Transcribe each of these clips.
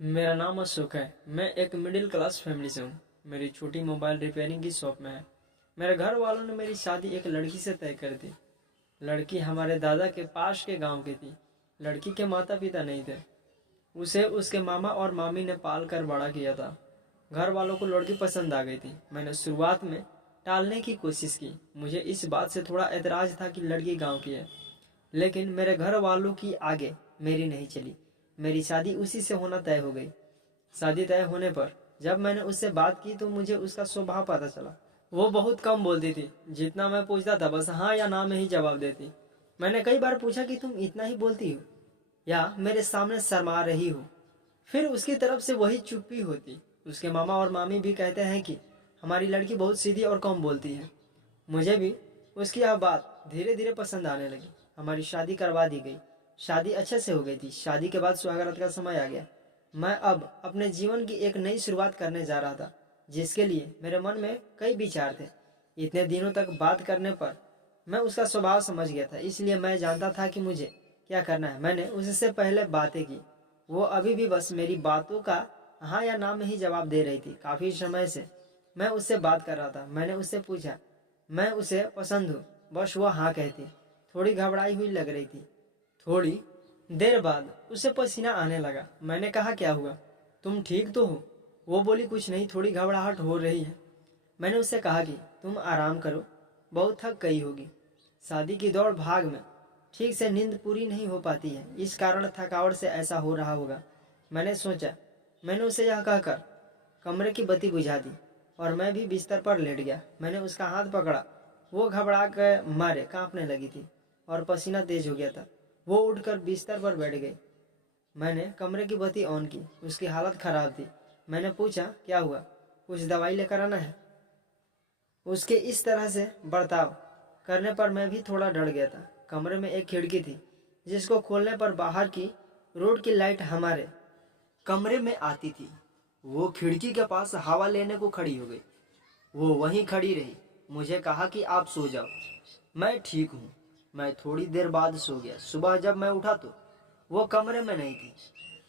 मेरा नाम अशोक है। मैं एक मिडिल क्लास फैमिली से हूँ। मेरी छोटी मोबाइल रिपेयरिंग की शॉप में है। मेरे घर वालों ने मेरी शादी एक लड़की से तय कर दी। लड़की हमारे दादा के पास के गांव की थी। लड़की के माता पिता नहीं थे। उसे उसके मामा और मामी ने पाल कर बड़ा किया था। घर वालों को लड़की पसंद आ गई थी। मैंने शुरुआत में टालने की कोशिश की। मुझे इस बात से थोड़ा एतराज़ था कि लड़की गांव की है, लेकिन मेरे घर वालों की आगे मेरी नहीं चली। मेरी शादी उसी से होना तय हो गई। शादी तय होने पर जब मैंने उससे बात की तो मुझे उसका स्वभाव पता चला। वो बहुत कम बोलती थी। जितना मैं पूछता था बस हाँ या ना में ही जवाब देती। मैंने कई बार पूछा कि तुम इतना ही बोलती हो या मेरे सामने शर्मा रही हो। फिर उसकी तरफ से वही चुप्पी होती। उसके मामा और मामी भी कहते हैं कि हमारी लड़की बहुत सीधी और कम बोलती है। मुझे भी उसकी यह बात धीरे धीरे पसंद आने लगी। हमारी शादी करवा दी गई। शादी अच्छे से हो गई थी। शादी के बाद सुहागरात का समय आ गया। मैं अब अपने जीवन की एक नई शुरुआत करने जा रहा था, जिसके लिए मेरे मन में कई विचार थे। इतने दिनों तक बात करने पर मैं उसका स्वभाव समझ गया था, इसलिए मैं जानता था कि मुझे क्या करना है। मैंने उससे पहले बातें की। वो अभी भी बस मेरी बातों का हाँ या ना में ही जवाब दे रही थी। काफ़ी समय से मैं उससे बात कर रहा था। मैंने उससे पूछा मैं उसे पसंद हूँ, बस वो हाँ कहती। थोड़ी घबराई हुई लग रही थी। थोड़ी देर बाद उसे पसीना आने लगा। मैंने कहा क्या हुआ, तुम ठीक तो हो? वो बोली कुछ नहीं, थोड़ी घबराहट हो रही है। मैंने उससे कहा कि तुम आराम करो, बहुत थक गई होगी। शादी की दौड़ भाग में ठीक से नींद पूरी नहीं हो पाती है, इस कारण थकावट से ऐसा हो रहा होगा। मैंने सोचा। मैंने उसे यह कहकर कमरे की बत्ती बुझा दी और मैं भी बिस्तर पर लेट गया। मैंने उसका हाथ पकड़ा। वो घबरा कर मारे कांपने लगी थी और पसीना तेज हो गया था। वो उठकर बिस्तर पर बैठ गई। मैंने कमरे की बत्ती ऑन की। उसकी हालत खराब थी। मैंने पूछा क्या हुआ, कुछ दवाई लेकर आना है? उसके इस तरह से बर्ताव करने पर मैं भी थोड़ा डर गया था। कमरे में एक खिड़की थी, जिसको खोलने पर बाहर की रोड की लाइट हमारे कमरे में आती थी। वो खिड़की के पास हवा लेने को खड़ी हो गई। वो वहीं खड़ी रही। मुझे कहा कि आप सो जाओ, मैं ठीक हूँ। मैं थोड़ी देर बाद सो गया। सुबह जब मैं उठा तो वो कमरे में नहीं थी।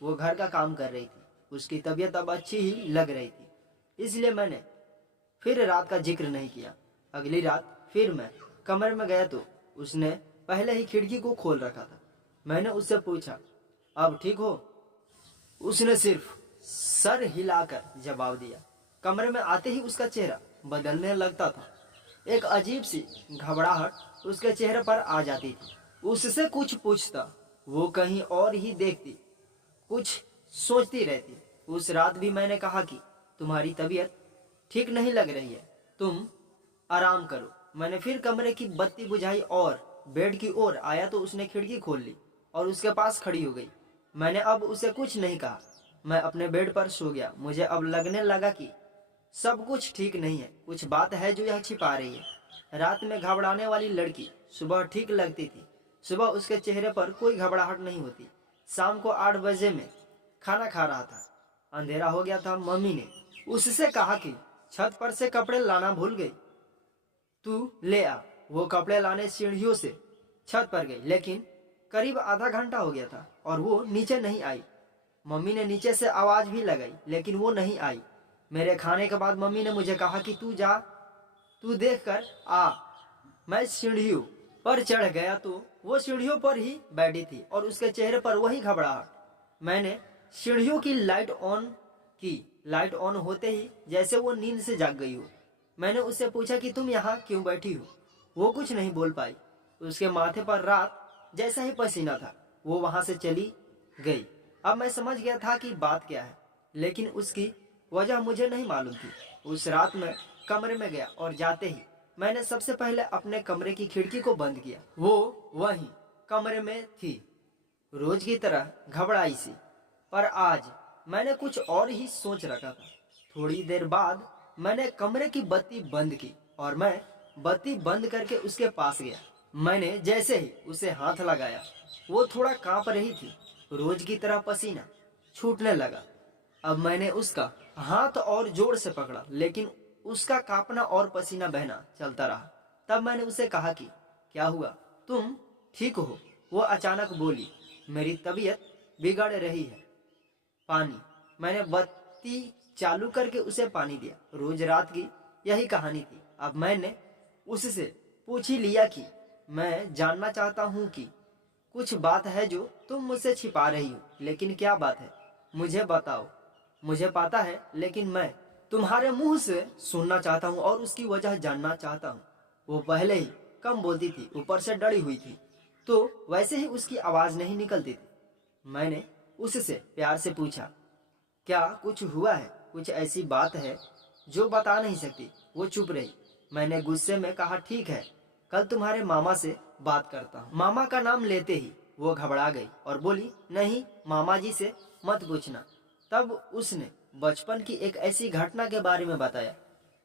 वो घर का काम कर रही थी। उसकी तबीयत अब अच्छी ही लग रही थी, इसलिए मैंने फिर रात का जिक्र नहीं किया। अगली रात फिर मैं कमरे में गया तो उसने पहले ही खिड़की को खोल रखा था। मैंने उससे पूछा अब ठीक हो? उसने सिर्फ सर हिलाकर जवाब दिया। कमरे में आते ही उसका चेहरा बदलने लगता था। एक अजीब सी घबराहट उसके चेहरे पर आ जाती थी। उससे कुछ पूछता, वो कहीं और ही देखती, कुछ सोचती रहती। उस रात भी मैंने कहा कि तुम्हारी तबीयत ठीक नहीं लग रही है, तुम आराम करो। मैंने फिर कमरे की बत्ती बुझाई और बेड की ओर आया तो उसने खिड़की खोल ली और उसके पास खड़ी हो गई। मैंने अब उसे कुछ नहीं कहा। मैं अपने बेड पर सो गया। मुझे अब लगने लगा कि सब कुछ ठीक नहीं है, कुछ बात है जो यह छिपा रही है। रात में घबराने वाली लड़की सुबह ठीक लगती थी। सुबह उसके चेहरे पर कोई घबराहट नहीं होती। शाम को 8 बजे में खाना खा रहा था। अंधेरा हो गया था। मम्मी ने उससे कहा कि छत पर से कपड़े लाना भूल गई, तू ले आ। वो कपड़े लाने सीढ़ियों से छत पर गई, लेकिन करीब आधा घंटा हो गया था और वो नीचे नहीं आई। मम्मी ने नीचे से आवाज भी लगाई, लेकिन वो नहीं आई। मेरे खाने के बाद मम्मी ने मुझे कहा कि तू जा, तू देख कर आ। मैं सीढ़ियों पर चढ़ गया तो वो सीढ़ियों पर ही बैठी थी और उसके चेहरे पर वही घबराहट। मैंने सीढ़ियों की लाइट ऑन की। लाइट ऑन होते ही जैसे वो नींद से जाग गई हो। मैंने उससे पूछा कि तुम यहाँ क्यों बैठी हो? वो कुछ नहीं बोल पाई। उसके माथे पर रात जैसा ही पसीना था। वो वहां से चली गई। अब मैं समझ गया था कि बात क्या है, लेकिन उसकी वजह मुझे नहीं मालूम थी। उस रात मैं कमरे में गया और जाते ही मैंने सबसे पहले अपने कमरे की खिड़की को बंद किया। वो वहीं कमरे में थी, रोज की तरह घबराई सी, पर आज मैंने कुछ और ही सोच रखा था। थोड़ी देर बाद मैंने कमरे की बत्ती बंद की और मैं बत्ती बंद करके उसके पास गया। मैंने जैसे ही उसे हाथ लगाया, वो थोड़ा कांप रही थी। रोज की तरह पसीना छूटने लगा। अब मैंने उसका हाथ और जोर से पकड़ा, लेकिन उसका कांपना और पसीना बहना चलता रहा। तब मैंने उसे कहा कि क्या हुआ, तुम ठीक हो? वो अचानक बोली, मेरी तबीयत बिगड़ रही है। पानी मैंने बत्ती चालू करके उसे पानी दिया। रोज रात की यही कहानी थी। अब मैंने उससे पूछ ही लिया कि मैं जानना चाहता हूँ कि कुछ बात है जो तुम मुझसे छिपा रही हो, लेकिन क्या बात है मुझे बताओ। मुझे पता है, लेकिन मैं तुम्हारे मुंह से सुनना चाहता हूँ और उसकी वजह जानना चाहता हूँ। वो पहले ही कम बोलती थी, ऊपर से डरी हुई थी, तो वैसे ही उसकी आवाज नहीं निकलती थी। मैंने उससे प्यार से पूछा, क्या कुछ हुआ है? कुछ ऐसी बात है जो बता नहीं सकती? वो चुप रही। मैंने गुस्से में कहा, ठीक है, कल तुम्हारे मामा से बात करता हूँ। मामा का नाम लेते ही वो घबरा गई और बोली, नहीं, मामा जी से मत पूछना। तब उसने बचपन की एक ऐसी घटना के बारे में बताया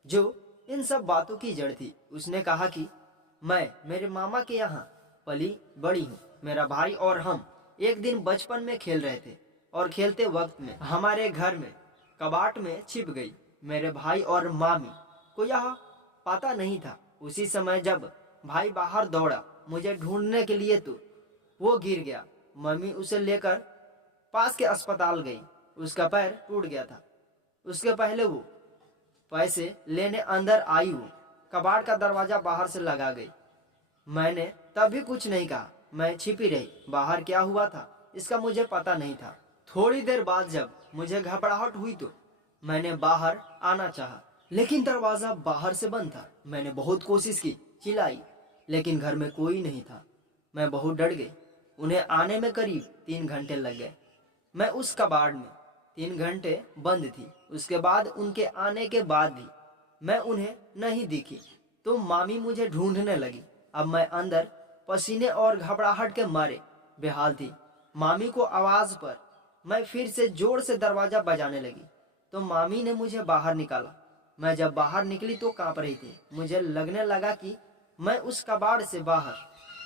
जो इन सब बातों की जड़ थी। उसने कहा कि मैं मेरे मामा के यहाँ पली बड़ी हूँ। मेरा भाई और हम एक दिन बचपन में खेल रहे थे और खेलते वक्त में हमारे घर में कबाट में छिप गई। मेरे भाई और मामी को यह पता नहीं था। उसी समय जब भाई बाहर दौड़ा मुझे ढूंढने के लिए, तो वो गिर गया। मम्मी उसे लेकर पास के अस्पताल गई। उसका पैर टूट गया था। उसके पहले वो पैसे लेने अंदर आई, वो कबाड़ का दरवाजा बाहर से लगा गई। मैंने तभी कुछ नहीं कहा, मैं छिपी रही। बाहर क्या हुआ था इसका मुझे पता नहीं था। थोड़ी देर बाद जब मुझे घबराहट हुई तो मैंने बाहर आना चाहा, लेकिन दरवाजा बाहर से बंद था। मैंने बहुत कोशिश की, चिल्लाई, लेकिन घर में कोई नहीं था। मैं बहुत डर गई। उन्हें आने में करीब 3 घंटे लग गए। मैं उस कबाड़ में 3 घंटे बंद थी। उसके बाद उनके आने के बाद भी मैं उन्हें नहीं दिखी, तो मामी मुझे ढूंढने लगी। अब मैं अंदर पसीने और घबराहट के मारे बेहाल थी। मामी को आवाज पर मैं फिर से जोर से दरवाजा बजाने लगी, तो मामी ने मुझे बाहर निकाला। मैं जब बाहर निकली तो कांप रही थी। मुझे लगने लगा कि मैं उस कबाड़ से बाहर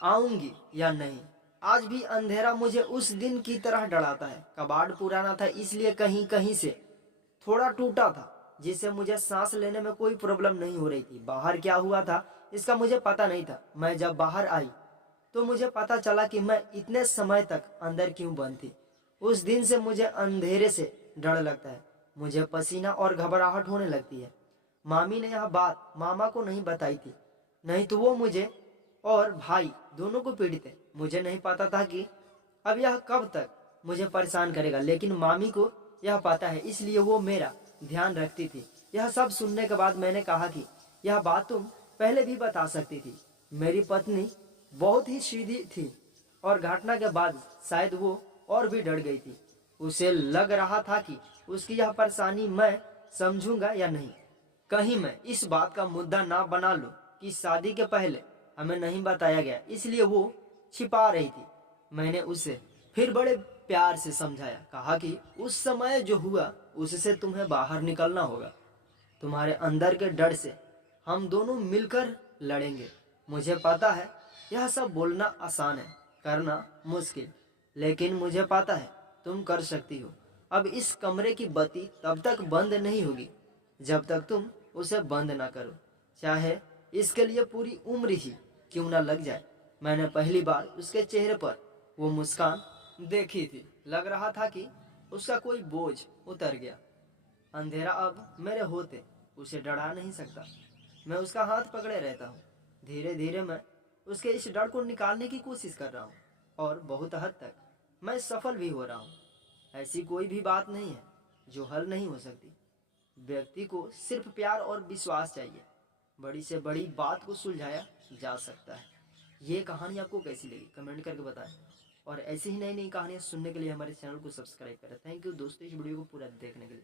आऊंगी या नहीं। आज भी अंधेरा मुझे उस दिन की तरह डराता है। कबाड़ पुराना था, इसलिए कहीं कहीं से थोड़ा टूटा था, जिससे मुझे सांस लेने में कोई प्रॉब्लम नहीं हो रही थी। बाहर क्या हुआ था इसका मुझे पता नहीं था। मैं जब बाहर आई तो मुझे पता चला कि मैं इतने समय तक अंदर क्यों बंद थी। उस दिन से मुझे अंधेरे से डर लगता है। मुझे पसीना और घबराहट होने लगती है। मामी ने यह बात मामा को नहीं बताई थी, नहीं तो वो मुझे और भाई दोनों को पीड़ित। मुझे नहीं पता था कि अब यह कब तक मुझे परेशान करेगा, लेकिन मामी को यह पता है, इसलिए वो मेरा ध्यान रखती थी। यह सब सुनने के बाद मैंने कहा कि यह बात तुम पहले भी बता सकती थी। मेरी पत्नी बहुत ही सीधी थी और घटना के बाद शायद वो और भी डर गई थी। उसे लग रहा था कि उसकी यह परेशानी मैं समझूंगा या नहीं। कहीं मैं इस बात का मुद्दा ना बना लूं कि शादी के पहले हमें नहीं बताया गया, इसलिए वो छिपा रही थी। मैंने उसे फिर बड़े प्यार से समझाया, कहा कि उस समय जो हुआ उससे तुम्हें बाहर निकलना होगा। तुम्हारे अंदर के डर से हम दोनों मिलकर लड़ेंगे। मुझे पता है यह सब बोलना आसान है, करना मुश्किल, लेकिन मुझे पता है तुम कर सकती हो। अब इस कमरे की बत्ती तब तक बंद नहीं होगी जब तक तुम उसे बंद ना करो, चाहे इसके लिए पूरी उम्र ही क्यों ना लग जाए। मैंने पहली बार उसके चेहरे पर वो मुस्कान देखी थी। लग रहा था कि उसका कोई बोझ उतर गया। अंधेरा अब मेरे होते उसे डरा नहीं सकता। मैं उसका हाथ पकड़े रहता हूँ। धीरे धीरे मैं उसके इस डर को निकालने की कोशिश कर रहा हूँ और बहुत हद तक मैं सफल भी हो रहा हूँ। ऐसी कोई भी बात नहीं है जो हल नहीं हो सकती। व्यक्ति को सिर्फ प्यार और विश्वास चाहिए। बड़ी से बड़ी बात को सुलझाया जा सकता है। ये कहानी आपको कैसी लगी कमेंट करके बताएं, और ऐसी ही नई नई कहानियाँ सुनने के लिए हमारे चैनल को सब्सक्राइब करें। थैंक यू दोस्तों इस वीडियो को पूरा देखने के लिए।